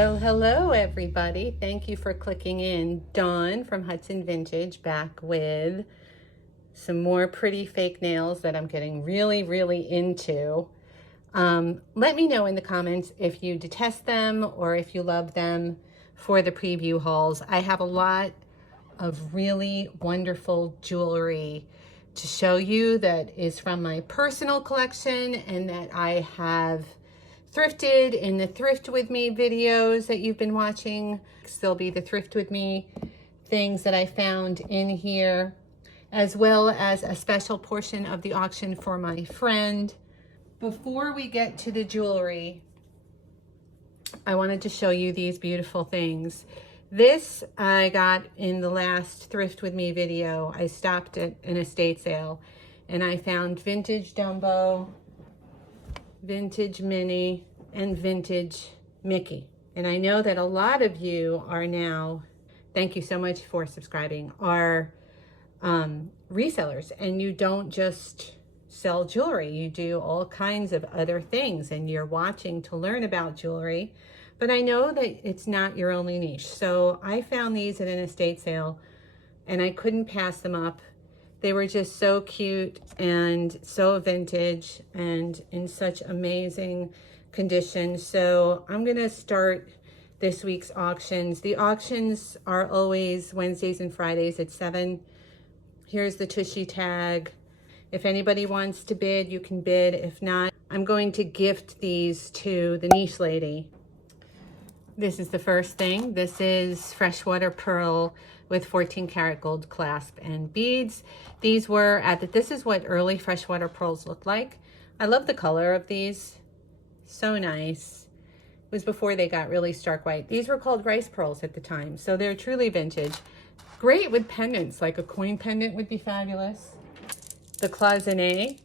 Well, hello everybody. Thank you for clicking in. Dawn from Hudson Vintage back with some more pretty fake nails that I'm getting really into. Let me know in the comments if you detest them or if you love them for the preview hauls. I have a lot of really wonderful jewelry to show you that is from my personal collection and that I have thrifted in the Thrift With Me videos that you've been watching. There'll be the Thrift With Me things that I found in here, as well as a special portion of the auction for my friend. Before we get to the jewelry, I wanted to show you these beautiful things. This I got in the last Thrift With Me video. I stopped at an estate sale and I found vintage Dumbo, vintage Minnie, and vintage Mickey. And I know that a lot of you are now, thank you so much for subscribing, are resellers, and you don't just sell jewelry, you do all kinds of other things, and you're watching to learn about jewelry. But I know that it's not your only niche. So I found these at an estate sale and I couldn't pass them up. They were just so cute and so vintage and in such amazing condition. So I'm gonna start this week's auctions. The auctions are always Wednesdays and Fridays at 7. Here's the Tushy tag. If anybody wants to bid, you can bid. If not, I'm going to gift these to the niche lady. This is the first thing. This is freshwater pearl with 14 karat gold clasp and beads. These were this is what early freshwater pearls look like. I love the color of these. So nice. It was before they got really stark white. These were called rice pearls at the time. So they're truly vintage. Great with pendants, like a coin pendant would be fabulous. The cloisonné.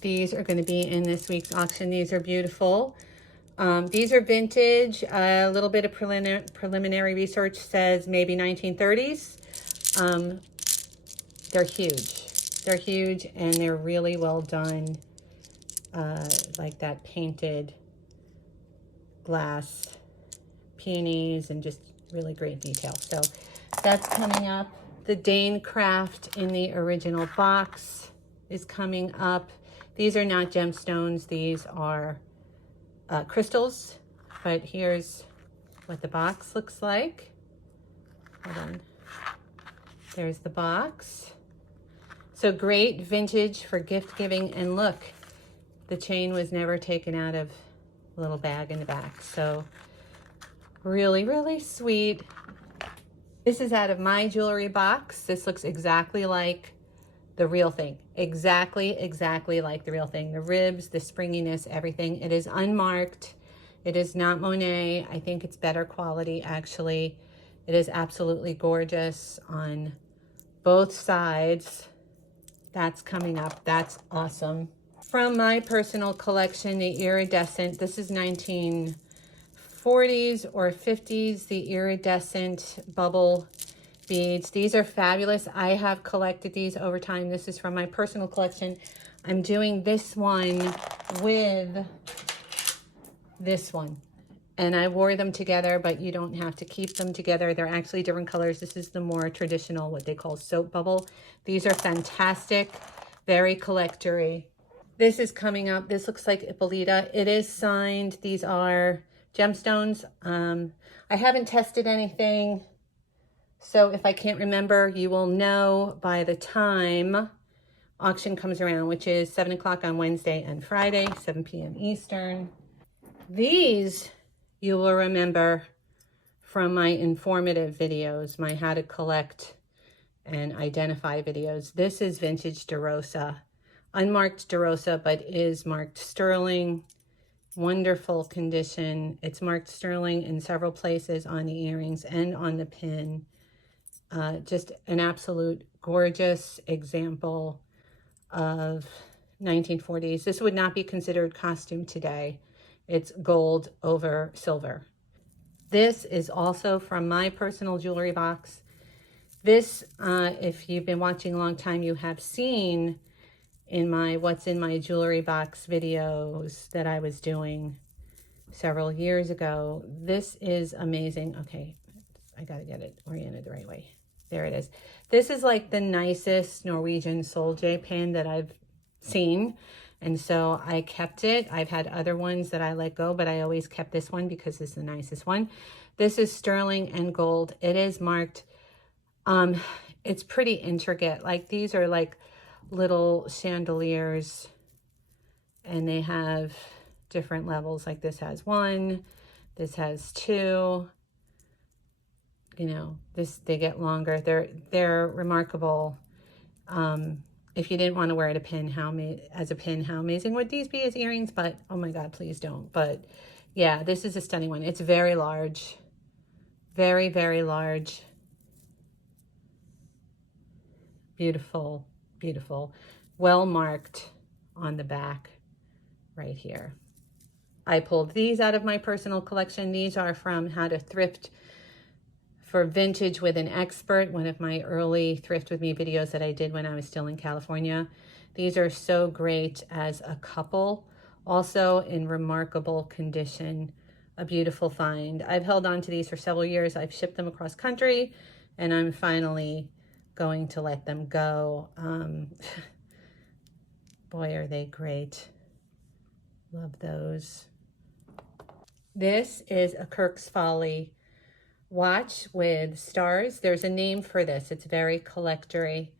These are going to be in this week's auction. These are beautiful. These are vintage. A little bit of preliminary research says maybe 1930s. They're huge. They're huge and they're really well done. Like that painted glass peonies and just really great detail. So that's coming up. The Dane Craft in the original box is coming up. These are not gemstones. These are crystals, but here's what the box looks like. Hold on. There's the box. So great vintage for gift giving, and look, the chain was never taken out of a little bag in the back. So really sweet. This is out of my jewelry box. This looks exactly like the real thing. Exactly like the real thing. The ribs, the springiness, everything. It is unmarked. It is not Monet. I think it's better quality, actually. It is absolutely gorgeous on both sides. That's coming up. That's awesome. From my personal collection, the iridescent. This is 1940s or 50s, the iridescent bubble beads. These are fabulous. I have collected these over time. This is from my personal collection. I'm doing this one with this one. And I wore them together, but you don't have to keep them together. They're actually different colors. This is the more traditional, what they call soap bubble. These are fantastic, very collector-y. This is coming up. This looks like Ippolita. It is signed. These are gemstones. I haven't tested anything. So if I can't remember, you will know by the time auction comes around, which is 7 o'clock on Wednesday and Friday, 7 p.m. Eastern. These you will remember from my informative videos, my how to collect and identify videos. This is vintage DeRosa, unmarked DeRosa, but is marked sterling. Wonderful condition. It's marked sterling in several places on the earrings and on the pin. Just an absolute gorgeous example of 1940s. This would not be considered costume today. It's gold over silver. This is also from my personal jewelry box. This, if you've been watching a long time, you have seen in my what's in my jewelry box videos that I was doing. several years ago. This is amazing. Okay, I gotta get it oriented the right way. There it is. This is like the nicest Norwegian Soldier pin that I've seen. And so I kept it. I've had other ones that I let go, but I always kept this one because it's the nicest one. This is sterling and gold. It is marked. It's pretty intricate. Like these are like little chandeliers and they have different levels. Like this has 1, this has 2. You know, they get longer. They're remarkable. If you didn't want to wear it as a pin, how amazing would these be as earrings? But oh my God, please don't. But yeah, this is a stunning one. It's very large, very, very large. Beautiful, beautiful. Well marked on the back right here. I pulled these out of my personal collection. These are from How to Thrift for Vintage with an Expert, one of my early Thrift With Me videos that I did when I was still in California. These are so great as a couple, also in remarkable condition, a beautiful find. I've held on to these for several years. I've shipped them across country and I'm finally going to let them go. Boy, are they great. Love those. This is a Kirk's Folly watch with stars. There's a name for this. It's very collector-y.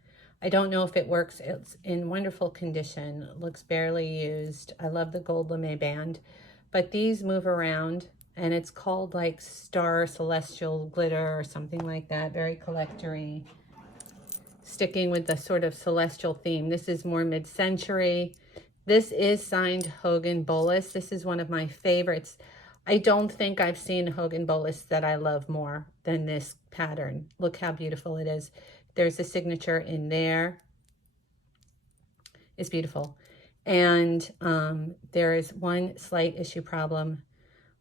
I don't know if it works. It's in wonderful condition. It looks barely used. I love the gold lame band, but these move around and it's called like Star Celestial Glitter or something like that. Very collector-y. Sticking with the sort of celestial theme. This is more mid-century. This is signed Hogan Bolus. This is one of my favorites. I don't think I've seen Hogan Bolus that I love more than this pattern. Look how beautiful it is. There's a signature in there. It's beautiful. And there is one slight issue problem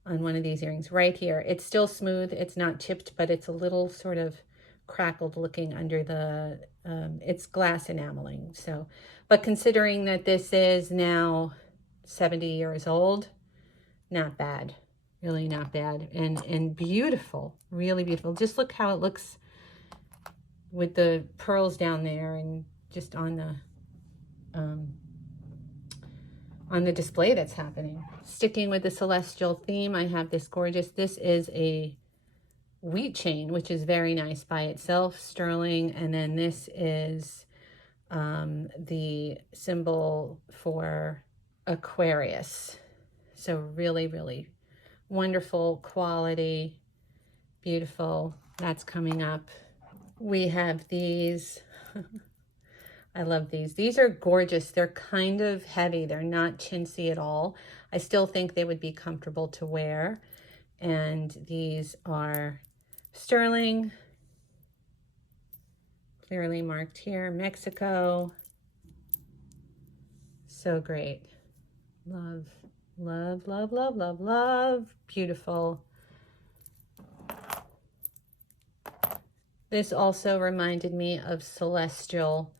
on one of these earrings right here. It's still smooth. It's not chipped, but it's a little sort of crackled looking under the, it's glass enameling. So, but considering that this is now 70 years old, not bad. Really not bad. And beautiful, really beautiful. Just look how it looks with the pearls down there and just on the display that's happening. Sticking with the celestial theme, I have this gorgeous, this is a wheat chain, which is very nice by itself, sterling. And then this is the symbol for Aquarius. So really, really wonderful quality, beautiful. That's coming up. We have these. I love these. These are gorgeous. They're kind of heavy. They're not chintzy at all. I still think they would be comfortable to wear. And these are sterling, clearly marked here, Mexico. So great. Love, love, love, love, love, love. Beautiful. This also reminded me of Celestial.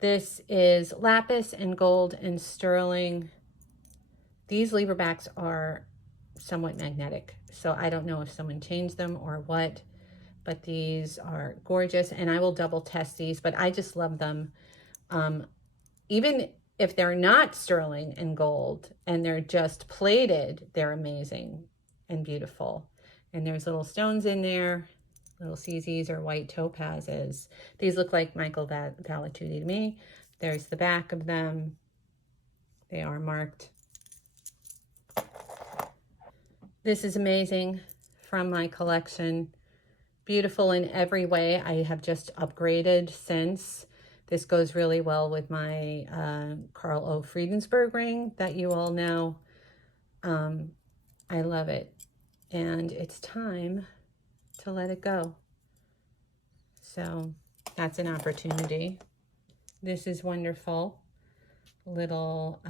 This is lapis and gold and sterling. These lever backs are somewhat magnetic, so I don't know if someone changed them or what, but these are gorgeous, and I will double test these, but I just love them. Even if they're not sterling and gold and they're just plated, they're amazing and beautiful. And there's little stones in there, little CZs or white topazes. These look like Michael Galatuti to me. There's the back of them. They are marked. This is amazing from my collection. Beautiful in every way. I have just upgraded since. This goes really well with my Carl O. Friedensberg ring that you all know. I love it. And it's time to let it go. So that's an opportunity. This is wonderful. Little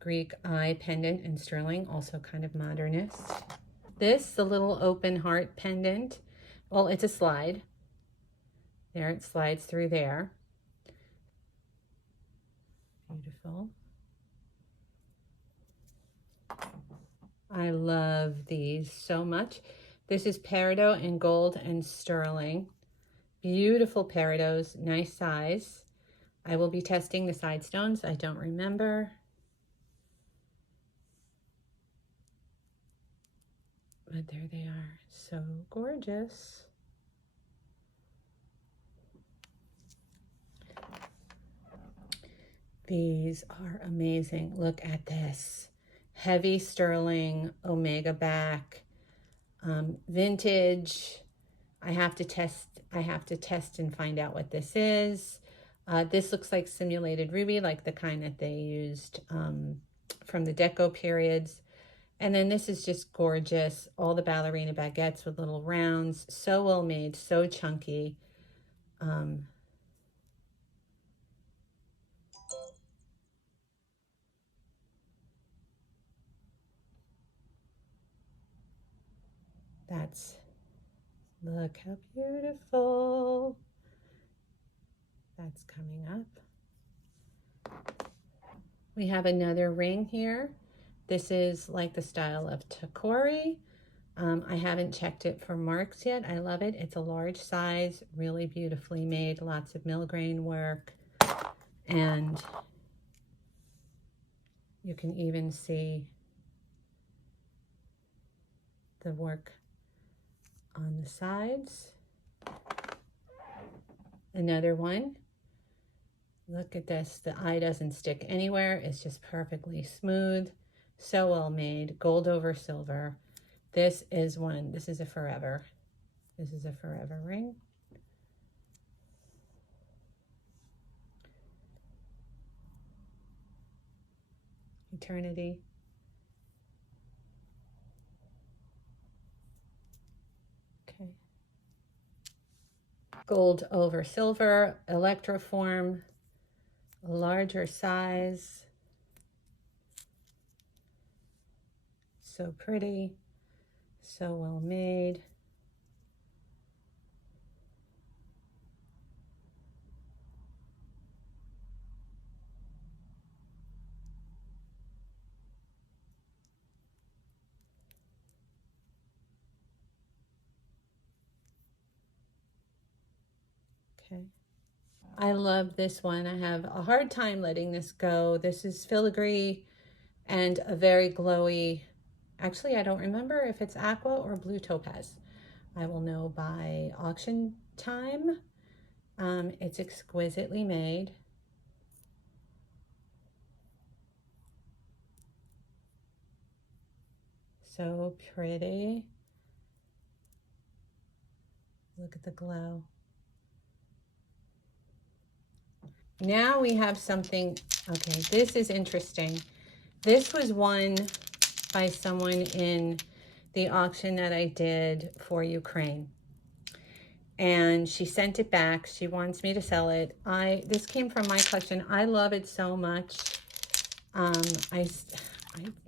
Greek eye pendant in sterling, also kind of modernist. This, the little open heart pendant. Well, it's a slide. There, it slides through there. Beautiful. I love these so much. This is peridot in gold and sterling. Beautiful peridots, nice size. I will be testing the side stones. I don't remember. But there they are, so gorgeous. These are amazing. Look at this. Heavy sterling, omega back, vintage. I have to test and find out what this is. This looks like simulated ruby, like the kind that they used from the deco periods. And then this is just gorgeous. All the ballerina baguettes with little rounds. So well made, so chunky. Look how beautiful. That's coming up. We have another ring here. This is like the style of Takori. I haven't checked it for marks yet. I love it. It's a large size, really beautifully made, lots of millgrain work. And you can even see the work on the sides. Another one. Look at this. The eye doesn't stick anywhere. It's just perfectly smooth. So well made. Gold over silver. This is one. This is a forever. This is a forever ring. Eternity. Okay. Gold over silver, electroform, larger size. So pretty, so well made. Okay. I love this one. I have a hard time letting this go. This is filigree and a very glowy, actually I don't remember if it's aqua or blue topaz. I will know by auction time. It's exquisitely made. So pretty. Look at the glow. Now we have something, okay, this is interesting. This was won by someone in the auction that I did for Ukraine. And she sent it back. She wants me to sell it. This came from my collection. I love it so much. I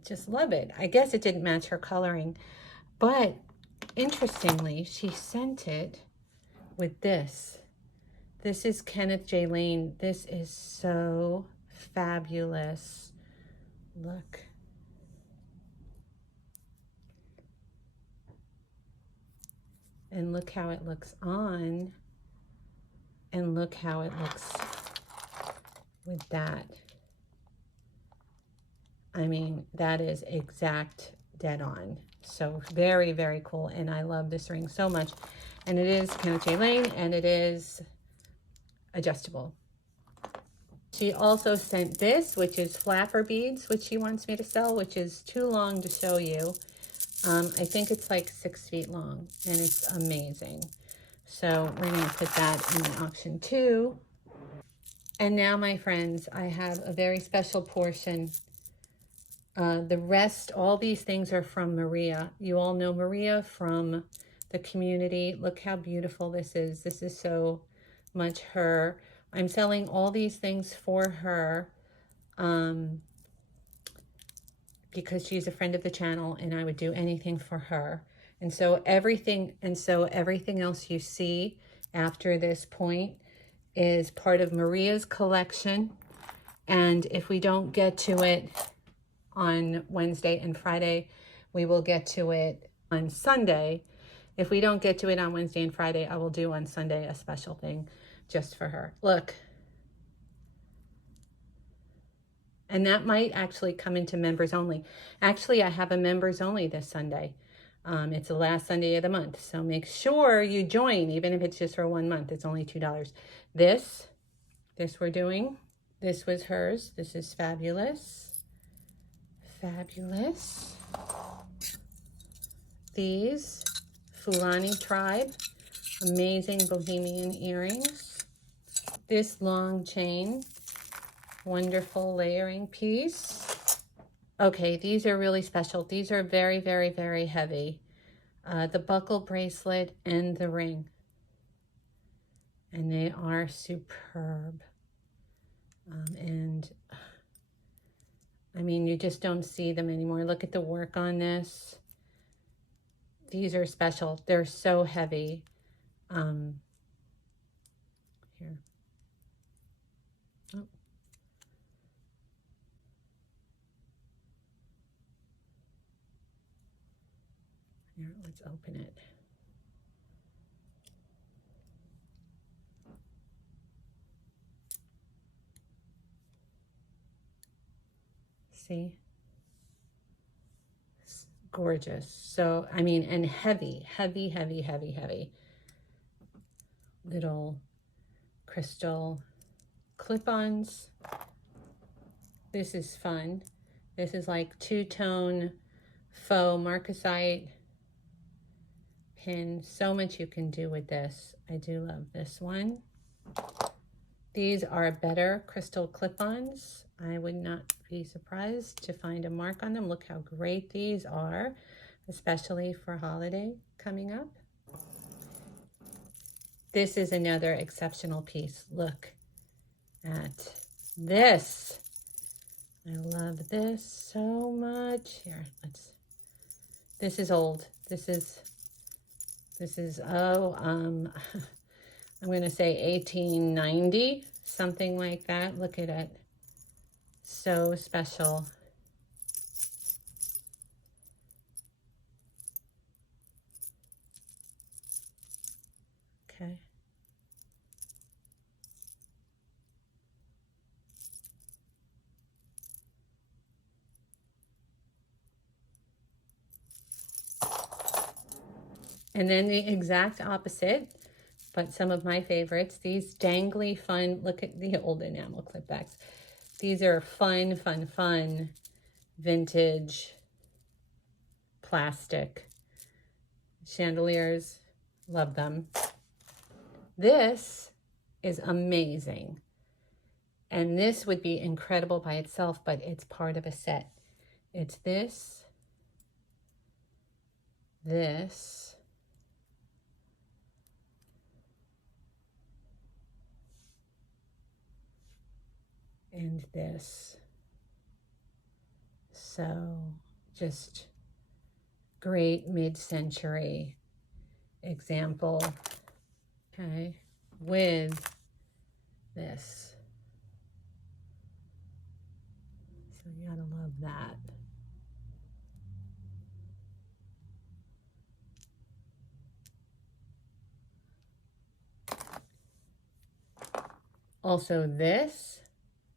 just love it. I guess it didn't match her coloring. But interestingly, she sent it with this. This is Kenneth J. Lane. This is so fabulous. Look. And look how it looks on. And look how it looks with that. I mean, that is exact dead on. So very, very cool. And I love this ring so much. And it is Kenneth J. Lane, and it is adjustable. She also sent this, which is flapper beads, which she wants me to sell, which is too long to show you. I think it's like 6 feet long, and it's amazing. So we're going to put that in the auction too. And now, my friends, I have a very special portion. The rest, all these things are from Maria. You all know Maria from the community. Look how beautiful this is. This is so much her. I'm selling all these things for her because she's a friend of the channel, and I would do anything for her. And so everything else you see after this point is part of Maria's collection. And if we don't get to it on Wednesday and Friday, we will get to it on Sunday. If we don't get to it on Wednesday and Friday, I will do on Sunday a special thing just for her. Look. And that might actually come into members only. Actually, I have a members only this Sunday. It's the last Sunday of the month. So make sure you join, even if it's just for 1 month. It's only $2. This we're doing. This was hers. This is fabulous. Fabulous. These, Fulani Tribe. Amazing bohemian earrings. This long chain. Wonderful layering piece. Okay, these are really special. These are very, very, very heavy. The buckle bracelet and the ring. And they are superb. And I mean, you just don't see them anymore. Look at the work on this. These are special. They're so heavy. Here. Oh. Here, let's open it. See? It's gorgeous. So, I mean, and heavy, heavy, heavy, heavy, heavy. Little crystal clip-ons. This is fun. This is like two-tone faux marcasite pin. So much you can do with this. I do love this one. These are better crystal clip-ons. I would not be surprised to find a mark on them. Look how great these are, especially for holiday coming up. This is another exceptional piece. Look at this. I love this so much. Here, this is old. This is, I'm going to say 1890, something like that. Look at it. So special. Okay. And then the exact opposite, but some of my favorites, these dangly fun, look at the old enamel clipbacks. These are fun, fun, fun, vintage, plastic chandeliers. Love them. This is amazing. And this would be incredible by itself, but it's part of a set. It's this, and this. So just great mid-century example. Okay, with this. So you gotta love that. Also, this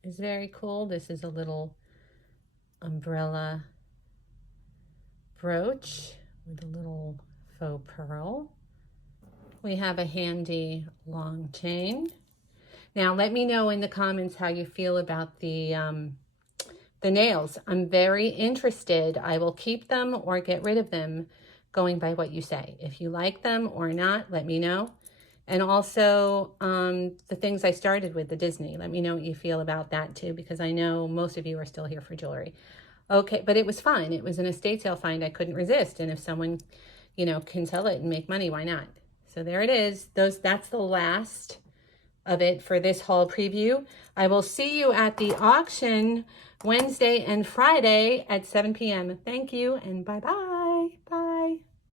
is very cool. This is a little umbrella brooch with a little faux pearl. We have a handy long chain. Now, let me know in the comments how you feel about the nails. I'm very interested. I will keep them or get rid of them going by what you say. If you like them or not, let me know. And also the things I started with, the Disney. Let me know what you feel about that too, because I know most of you are still here for jewelry. Okay, but it was fun. It was an estate sale find I couldn't resist. And if someone, you know, can sell it and make money, why not? So there it is. That's the last of it for this haul preview. I will see you at the auction Wednesday and Friday at 7 p.m. Thank you and bye-bye.